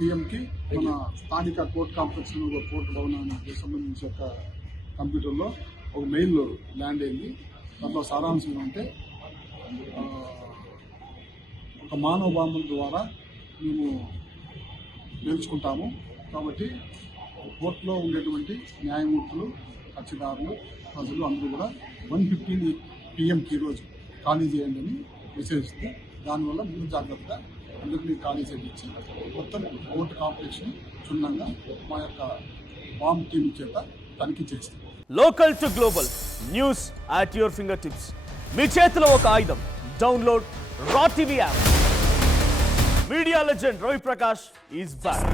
పిఎంకి మన స్థానిక court complex court భవనానికి సంబంధించి యొక్క కంప్యూటర్లో ఒక మెయిల్ ల్యాండ్ అయింది. దాంట్లో సారాంశం అంటే ఒక మానవ బాంబుల ద్వారా మేము గెలుచుకుంటాము కాబట్టి కోర్టులో ఉండేటువంటి న్యాయమూర్తులు, కక్షిదారులు, ప్రజలు అందరూ కూడా 1:15 PM ఈరోజు ఖాళీ చేయండి అని మెసేజ్ ఇస్తే దానివల్ల ముందు జాగ్రత్తగా అందరినీ ఖాళీ చేయించి మొత్తం కోర్టు కాంప్లెక్స్ని క్షుణ్ణంగా మా యొక్క బాంబ్ టీం చేత తనిఖీ చేస్తాం. Local to global news at your fingertips. మీ చేతిలో ఒక ఆయుధం. Download Raw TV app. Media legend Ravi Prakash is back.